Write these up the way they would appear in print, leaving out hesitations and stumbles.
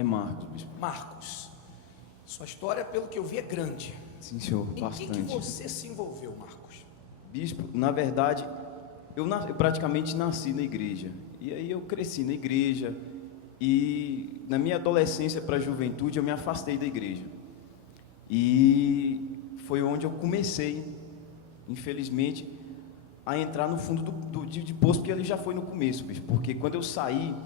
É Marcos, bispo. Marcos, sua história, pelo que eu vi, é grande. Sim, senhor, Em bastante. que você se envolveu, Marcos? Bispo, na verdade, eu praticamente nasci na igreja. E aí eu cresci na igreja. E na minha adolescência para a juventude eu me afastei da igreja. E foi onde eu comecei, infelizmente, a entrar no fundo de poço, porque ele já foi no começo, bispo. Porque quando eu saí,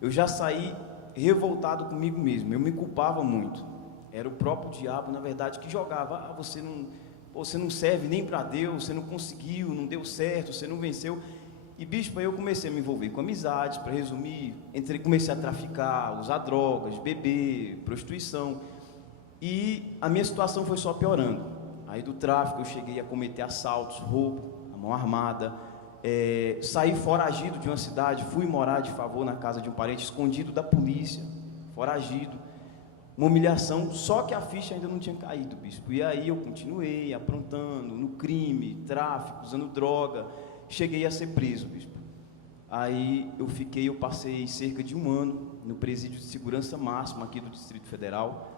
eu já saí revoltado comigo mesmo. Eu me culpava muito. Era o próprio diabo, na verdade, que jogava: você não serve nem para Deus, você não conseguiu, não deu certo, você não venceu. E, bispo, aí eu comecei a me envolver com amizades, para resumir, comecei a traficar, usar drogas, beber, prostituição. E a minha situação foi só piorando. Aí do tráfico eu cheguei a cometer assaltos, roubo, a mão armada, saí foragido de uma cidade, fui morar de favor na casa de um parente, escondido da polícia, foragido. Uma humilhação, só que a ficha ainda não tinha caído, bispo. E aí eu continuei aprontando no crime, tráfico, usando droga. Cheguei a ser preso, bispo. Aí eu passei cerca de 1 ano no presídio de segurança máxima aqui do Distrito Federal,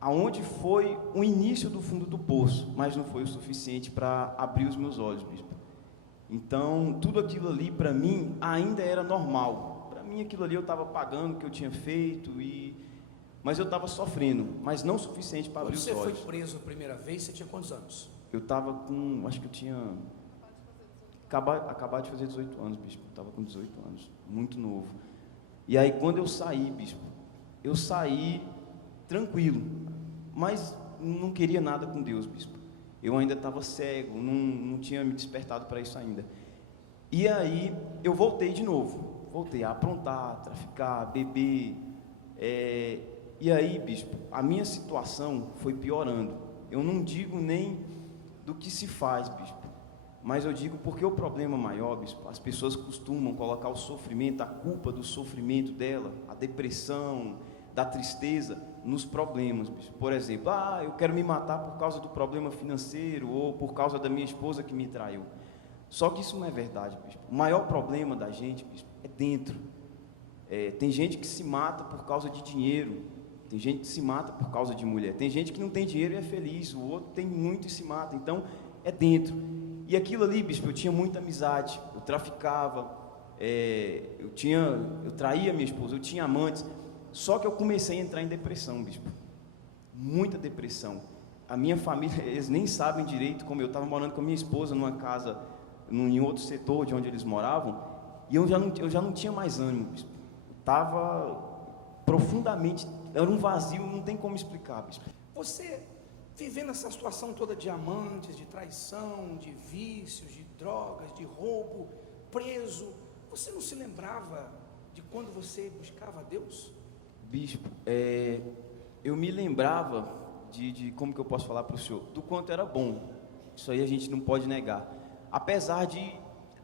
aonde foi o início do fundo do poço, mas não foi o suficiente para abrir os meus olhos, bispo. Então, tudo aquilo ali para mim ainda era normal. Para mim aquilo ali eu estava pagando o que eu tinha feito, mas eu estava sofrendo, mas não o suficiente para abrir os olhos. Quando você foi preso a primeira vez, você tinha quantos anos? Eu estava com, acho que eu tinha acabado de fazer 18 anos, bispo. Eu estava com 18 anos, muito novo. E aí quando eu saí, bispo, eu saí tranquilo, mas não queria nada com Deus, bispo. Eu ainda estava cego, não tinha me despertado para isso ainda. E aí eu voltei de novo, voltei a aprontar, traficar, beber. E aí, bispo, a minha situação foi piorando. Eu não digo nem do que se faz, bispo, mas eu digo porque o problema maior, bispo, as pessoas costumam colocar o sofrimento, a culpa do sofrimento dela, a depressão, da tristeza, nos problemas, bispo. Por exemplo, eu quero me matar por causa do problema financeiro, ou por causa da minha esposa que me traiu. Só que isso não é verdade, bispo. O maior problema da gente, bispo, é dentro. Tem gente que se mata por causa de dinheiro, tem gente que se mata por causa de mulher, tem gente que não tem dinheiro e é feliz, o outro tem muito e se mata. Então, é dentro. E aquilo ali, bispo, eu tinha muita amizade, eu traficava, eu traía minha esposa, eu tinha amantes. Só que eu comecei a entrar em depressão, bispo. Muita depressão. A minha família, eles nem sabem direito como eu estava morando com a minha esposa numa casa, em outro setor de onde eles moravam, e eu já não tinha mais ânimo, bispo. Estava profundamente, era um vazio, não tem como explicar, bispo. Você, vivendo essa situação toda de amantes, de traição, de vícios, de drogas, de roubo, preso, você não se lembrava de quando você buscava a Deus? Bispo, eu me lembrava de como que eu posso falar para o senhor, do quanto era bom. Isso aí a gente não pode negar. Apesar de,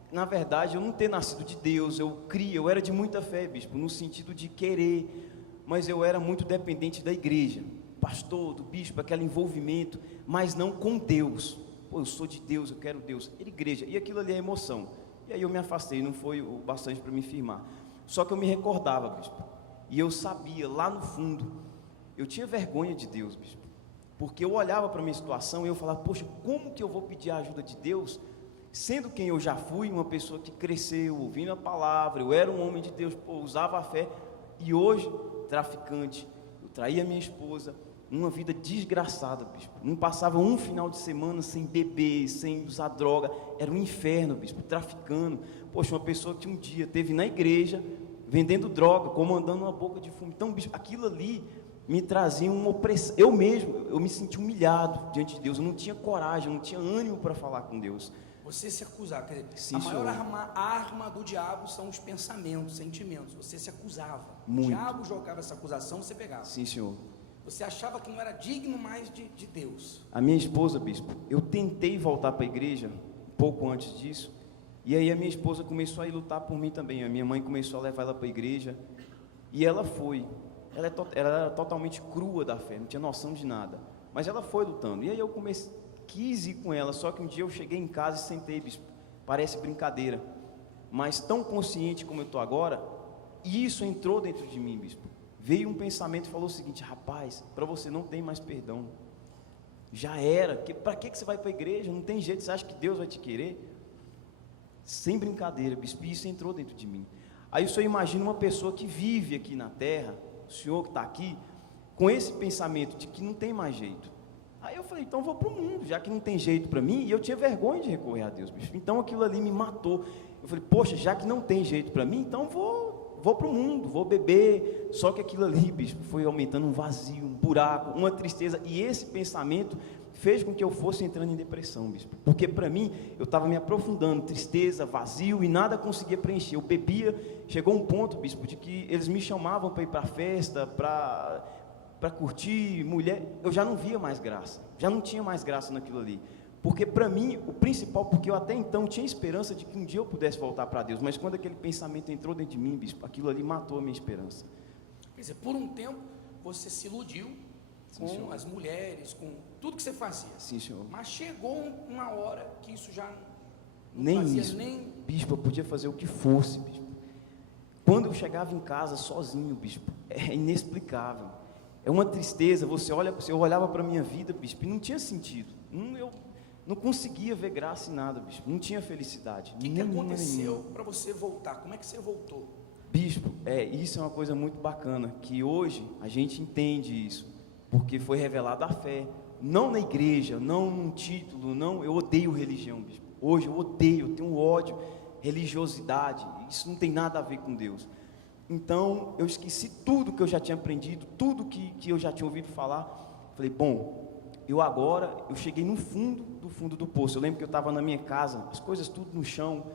na verdade, eu não ter nascido de Deus, eu era de muita fé, bispo, no sentido de querer, mas eu era muito dependente da igreja, pastor, do bispo, aquele envolvimento, mas não com Deus. Eu sou de Deus, eu quero Deus. Era igreja, e aquilo ali é emoção. E aí eu me afastei, não foi o bastante para me firmar. Só que eu me recordava, bispo, e eu sabia, lá no fundo, eu tinha vergonha de Deus, bispo, porque eu olhava para a minha situação e eu falava: poxa, como que eu vou pedir a ajuda de Deus, sendo quem eu já fui, uma pessoa que cresceu, ouvindo a palavra, eu era um homem de Deus, usava a fé, e hoje, traficante, eu traía minha esposa, uma vida desgraçada, bispo, não passava um final de semana sem beber, sem usar droga, era um inferno, bispo, traficando. Poxa, uma pessoa que um dia esteve na igreja, vendendo droga, comandando uma boca de fumo. Então, bispo, aquilo ali me trazia uma opressão. Eu me senti humilhado diante de Deus, eu não tinha coragem, eu não tinha ânimo para falar com Deus. Você se acusava, quer dizer, Sim, a maior senhor. arma do diabo são os pensamentos, sentimentos. Você se acusava. Muito. O diabo jogava essa acusação, você pegava. Sim, senhor. Você achava que não era digno mais de Deus. A minha esposa, bispo, eu tentei voltar para a igreja, pouco antes disso, e aí a minha esposa começou a ir lutar por mim também. A minha mãe começou a levar ela para a igreja, e ela foi. Ela era totalmente crua da fé, não tinha noção de nada, mas ela foi lutando. E aí eu quis ir com ela, só que um dia eu cheguei em casa e sentei, bispo, parece brincadeira, mas tão consciente como eu estou agora, e isso entrou dentro de mim, bispo, veio um pensamento e falou o seguinte: rapaz, para você não tem mais perdão, já era, para que você vai para a igreja? Não tem jeito, você acha que Deus vai te querer? Sem brincadeira, bispo, isso entrou dentro de mim. Aí o senhor imagina uma pessoa que vive aqui na terra, o senhor que está aqui, com esse pensamento de que não tem mais jeito. Aí eu falei, então vou para o mundo, já que não tem jeito para mim, e eu tinha vergonha de recorrer a Deus, bispo. Então aquilo ali me matou. Eu falei, poxa, já que não tem jeito para mim, então vou para o mundo, vou beber. Só que aquilo ali, bispo, foi aumentando um vazio, um buraco, uma tristeza, e esse pensamento fez com que eu fosse entrando em depressão, bispo, porque para mim, eu estava me aprofundando, tristeza, vazio, e nada conseguia preencher. Eu bebia, chegou um ponto, bispo, de que eles me chamavam para ir para a festa, para curtir, mulher, eu já não via mais graça, já não tinha mais graça naquilo ali, porque para mim, o principal, porque eu até então tinha esperança de que um dia eu pudesse voltar para Deus, mas quando aquele pensamento entrou dentro de mim, bispo, aquilo ali matou a minha esperança. Quer dizer, por um tempo, você se iludiu com senhor. as mulheres, com tudo que você fazia. Sim, senhor. Mas chegou uma hora que isso já não Nem fazia isso, nem... bispo, eu podia fazer o que fosse, bispo. Quando eu chegava em casa sozinho, bispo, é inexplicável. É uma tristeza, eu olhava para a minha vida, bispo, e não tinha sentido. Eu não conseguia ver graça em nada, bispo. Não tinha felicidade. O que aconteceu para você voltar? Como é que você voltou? Bispo, isso é uma coisa muito bacana, que hoje a gente entende isso, porque foi revelada a fé. Não na igreja, não num título, não, eu odeio religião, bispo. Hoje eu odeio, eu tenho ódio, religiosidade, isso não tem nada a ver com Deus. Então, eu esqueci tudo que eu já tinha aprendido, tudo que eu já tinha ouvido falar. Falei, bom, eu cheguei no fundo do poço. Eu lembro que eu estava na minha casa, as coisas tudo no chão,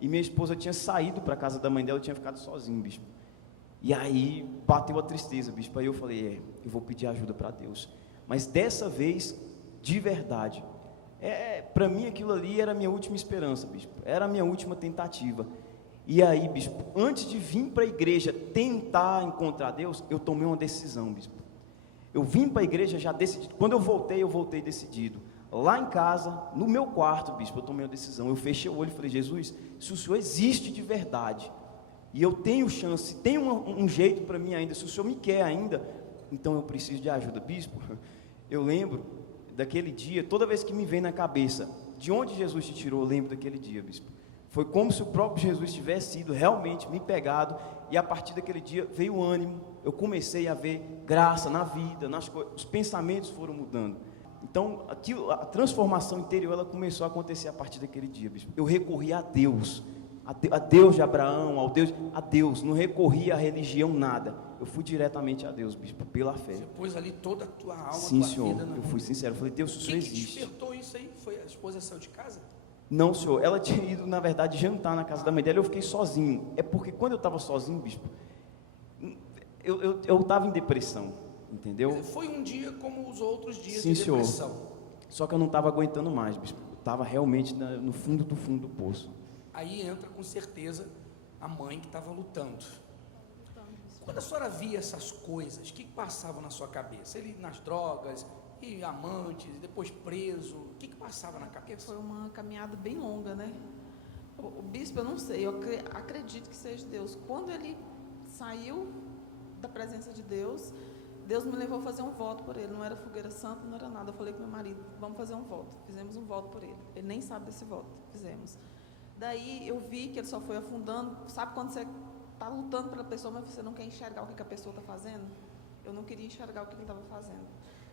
e minha esposa tinha saído para a casa da mãe dela, eu tinha ficado sozinho, bispo. E aí, bateu a tristeza, bispo. Aí eu falei, eu vou pedir ajuda para Deus. Mas dessa vez, de verdade, para mim aquilo ali era a minha última esperança, bispo. Era a minha última tentativa. E aí, bispo, antes de vir para a igreja tentar encontrar Deus, eu tomei uma decisão, bispo. Eu vim para a igreja já decidido. Quando eu voltei decidido. Lá em casa, no meu quarto, bispo, eu tomei uma decisão. Eu fechei o olho e falei, Jesus, se o Senhor existe de verdade, e eu tenho chance, tem um jeito para mim ainda, se o Senhor me quer ainda, então eu preciso de ajuda. Bispo, eu lembro daquele dia, toda vez que me vem na cabeça, de onde Jesus te tirou, eu lembro daquele dia, bispo. Foi como se o próprio Jesus tivesse sido realmente me pegado, e a partir daquele dia veio o ânimo, eu comecei a ver graça na vida, nas coisas, os pensamentos foram mudando. Então, a transformação interior, ela começou a acontecer a partir daquele dia, bispo. Eu recorri a Deus de Abraão, a Deus, não recorri à religião, nada. Eu fui diretamente a Deus, bispo, pela fé. Você pôs ali toda a tua alma, sim, tua senhor, vida. eu fui sincero, eu falei, Deus, se o Senhor existe. O que despertou isso aí? Foi a esposa saiu de casa? Não, senhor, ela tinha ido, na verdade, jantar na casa da mãe dela, eu fiquei sozinho. É porque quando eu estava sozinho, bispo, eu estava em depressão, entendeu? Quer dizer, foi um dia como os outros dias sim, de depressão. Senhor. Só que eu não estava aguentando mais, bispo. Eu estava realmente no fundo do poço. Aí entra com certeza a mãe que estava lutando. Quando a senhora via essas coisas, o que passavam na sua cabeça? Ele nas drogas, e amantes, depois preso, o que passava na cabeça? Foi uma caminhada bem longa, né? O bispo, eu não sei, eu acredito que seja Deus. Quando ele saiu da presença de Deus, Deus me levou a fazer um voto por ele. Não era fogueira santa, não era nada. Eu falei com meu marido, vamos fazer um voto. Fizemos um voto por ele. Ele nem sabe desse voto, fizemos. Daí eu vi que ele só foi afundando. Sabe quando você está lutando pela pessoa, mas você não quer enxergar o que a pessoa está fazendo? Eu não queria enxergar o que ele estava fazendo.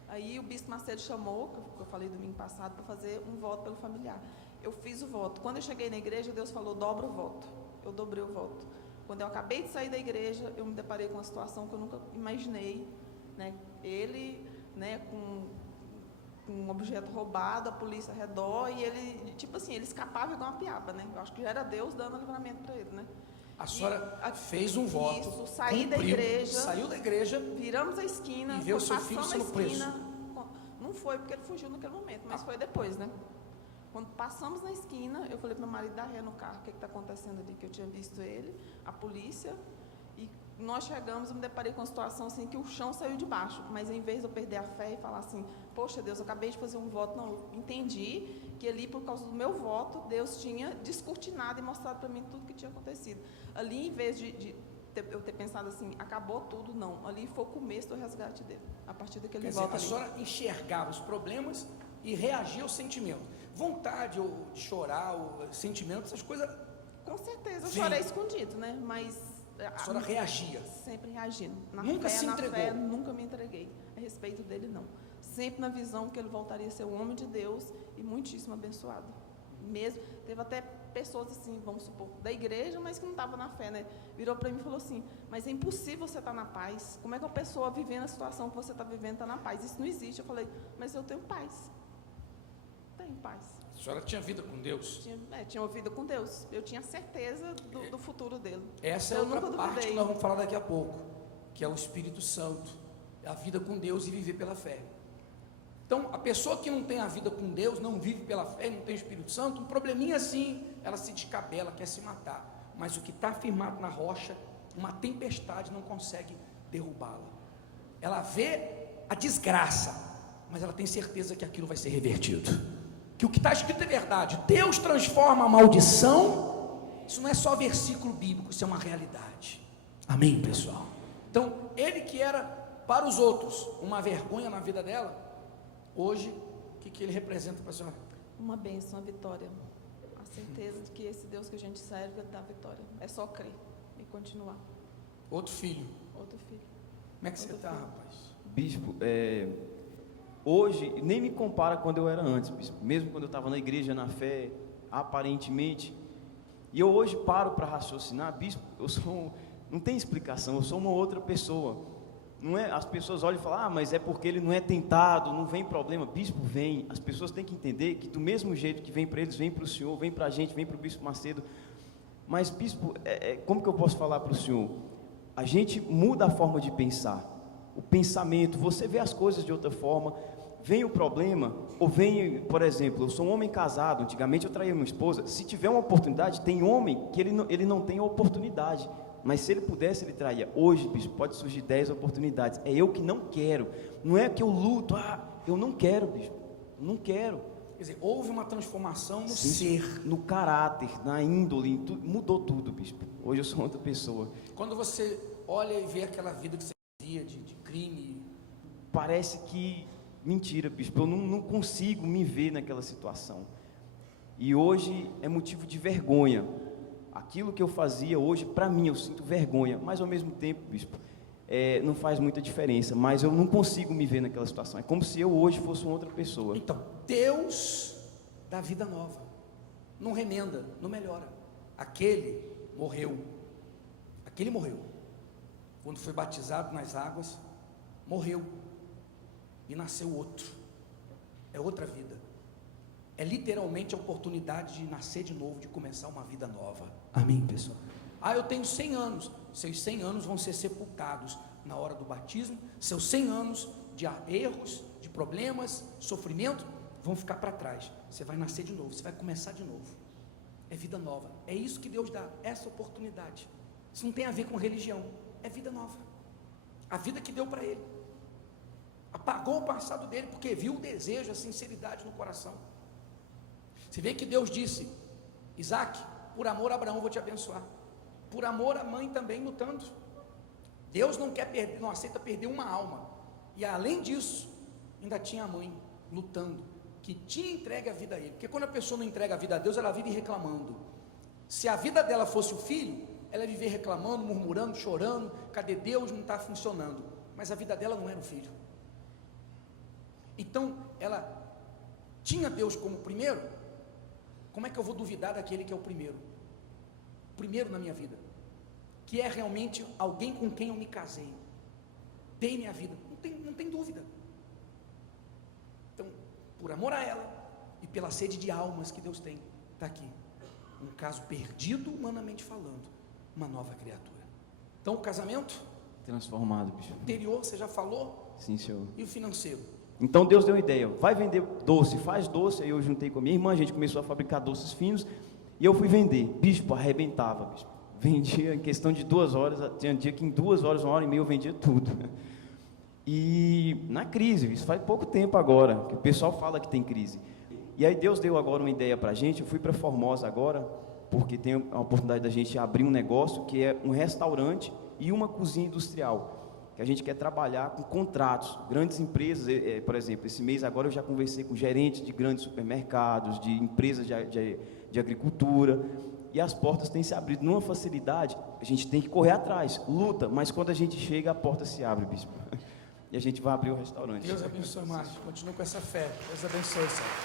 Aí o bispo Macedo chamou, que eu falei domingo passado, para fazer um voto pelo familiar. Eu fiz o voto. Quando eu cheguei na igreja, Deus falou, dobra o voto. Eu dobrei o voto. Quando eu acabei de sair da igreja, eu me deparei com uma situação que eu nunca imaginei, né? Ele, né, com um objeto roubado, a polícia ao redor, e ele, tipo assim, ele escapava igual uma piaba, né? Eu acho que já era Deus dando livramento para ele, né? A senhora fez um voto, isso, saí cumpriu, da igreja, saiu da igreja, viramos a esquina, e viu o seu filho sendo preso. Não foi porque ele fugiu naquele momento, mas foi depois, né? Quando passamos na esquina, eu falei para o meu marido, dá ré no carro, o que está acontecendo ali? Que eu tinha visto ele, a polícia, e nós chegamos, eu me deparei com uma situação assim, que o chão saiu de baixo, mas em vez de eu perder a fé e falar assim, poxa Deus, eu acabei de fazer um voto, não, eu entendi que ali, por causa do meu voto, Deus tinha descortinado e mostrado para mim tudo que tinha acontecido. Ali, em vez de eu ter pensado assim, acabou tudo, não. Ali foi o começo do resgate dele. A partir daquele Quer dizer, volta a ali. senhora enxergava os problemas e reagia aos sentimentos. Vontade ou de chorar, ou sentimento, essas coisas. Com certeza, eu Sim. chorei escondido, né? Mas A senhora reagia. sempre reagindo. Nunca se entregou. Fé, nunca me entreguei. A respeito dele, não. Sempre na visão que ele voltaria a ser um homem de Deus e muitíssimo abençoado. Mesmo, teve até pessoas assim, vamos supor, da igreja, mas que não estavam na fé, né? Virou para mim e falou assim, mas é impossível você estar na paz. Como é que uma pessoa vivendo a situação que você está vivendo está na paz? Isso não existe. Eu falei, mas eu tenho paz. Tenho paz. A senhora tinha vida com Deus. Tinha uma vida com Deus. Eu tinha certeza do futuro dele. Essa é Eu outra nunca parte duvidei. que nós vamos falar daqui a pouco, que é o Espírito Santo, a vida com Deus e viver pela fé. Então, a pessoa que não tem a vida com Deus, não vive pela fé, não tem o Espírito Santo, um probleminha assim, ela se descabela, quer se matar. Mas o que está firmado na rocha, uma tempestade não consegue derrubá-la. Ela vê a desgraça, mas ela tem certeza que aquilo vai ser revertido. Que o que está escrito é verdade. Deus transforma a maldição. Isso não é só versículo bíblico, isso é uma realidade. Amém, pessoal? Então, ele que era para os outros uma vergonha na vida dela, hoje, o que ele representa para a senhora? Uma bênção, uma vitória. A certeza de que esse Deus que a gente serve, ele dá vitória. É só crer e continuar. Outro filho. Outro filho. Como é que você Outro está, filho. rapaz? Bispo, hoje nem me compara quando eu era antes, bispo. Mesmo quando eu estava na igreja, na fé, aparentemente. E eu hoje paro para raciocinar, bispo, não tem explicação, eu sou uma outra pessoa. Não é, as pessoas olham e falam, mas é porque ele não é tentado, não vem problema. Bispo, vem. As pessoas têm que entender que do mesmo jeito que vem para eles, vem para o senhor, vem para a gente, vem para o bispo Macedo. Mas, bispo, como que eu posso falar para o senhor? A gente muda a forma de pensar, o pensamento, você vê as coisas de outra forma. Vem o problema, ou vem, por exemplo, eu sou um homem casado, antigamente eu traía minha esposa. Se tiver uma oportunidade, tem homem que ele não tem a oportunidade. Mas se ele pudesse, ele traía. Hoje, bispo, pode surgir 10 oportunidades. É eu que não quero. Não é que eu luto. Eu não quero, bispo. Não quero. Quer dizer, houve uma transformação no Sim, ser. no caráter, na índole, em tudo, mudou tudo, bispo. Hoje eu sou outra pessoa. Quando você olha e vê aquela vida que você vivia de crime, Parece que, mentira, bispo, eu não consigo me ver naquela situação. E hoje é motivo de vergonha. Aquilo que eu fazia hoje, para mim, eu sinto vergonha, mas ao mesmo tempo, bispo, não faz muita diferença, mas eu não consigo me ver naquela situação. É como se eu hoje fosse uma outra pessoa. então, Deus dá vida nova, não remenda, não melhora. Aquele morreu, quando foi batizado nas águas, morreu, e nasceu outro, é outra vida, é literalmente a oportunidade de nascer de novo, de começar uma vida nova. Amém, pessoal? Eu tenho 100 anos, seus 100 anos vão ser sepultados na hora do batismo, seus 100 anos de erros, de problemas, sofrimento, vão ficar para trás. Você vai nascer de novo, você vai começar de novo. É vida nova. É isso que Deus dá, essa oportunidade. Isso não tem a ver com religião, é vida nova. A vida que deu para ele. Apagou o passado dele porque viu o desejo, a sinceridade no coração. Você vê que Deus disse: Isaac, por amor a Abraão vou te abençoar. Por amor a mãe também lutando. Deus não quer perder, não aceita perder uma alma. E além disso, ainda tinha a mãe lutando, que tinha entregue a vida a ele. Porque quando a pessoa não entrega a vida a Deus, ela vive reclamando. Se a vida dela fosse o filho, ela ia viver reclamando, murmurando, chorando. Cadê Deus? Não está funcionando. Mas a vida dela não era o filho. Então, ela tinha Deus como primeiro. Como é que eu vou duvidar daquele que é o primeiro? O primeiro na minha vida, que é realmente alguém com quem eu me casei, dei minha vida, não tem dúvida. Então, por amor a ela e pela sede de almas que Deus tem, está aqui um caso perdido humanamente falando, uma nova criatura. Então, o casamento Transformado, bispo. interior, você já falou, Sim, senhor. e o financeiro. Então Deus deu uma ideia, vai vender doce, faz doce. Aí eu juntei com a minha irmã, a gente começou a fabricar doces finos, e eu fui vender. Bispo, arrebentava, bispo. Vendia em questão de 2 horas, tinha dia que em 2 horas, 1h30 eu vendia tudo. E na crise, isso faz pouco tempo agora, que o pessoal fala que tem crise. E aí Deus deu agora uma ideia para a gente. Eu fui para Formosa agora, porque tem a oportunidade da gente abrir um negócio, que é um restaurante e uma cozinha industrial, que a gente quer trabalhar com contratos, grandes empresas, por exemplo, esse mês agora eu já conversei com gerentes de grandes supermercados, de empresas de agricultura, e as portas têm se abrido numa facilidade, a gente tem que correr atrás, luta, mas quando a gente chega, a porta se abre, bispo, e a gente vai abrir o restaurante. Deus abençoe, Márcio. Continua com essa fé. Deus abençoe, Senhor.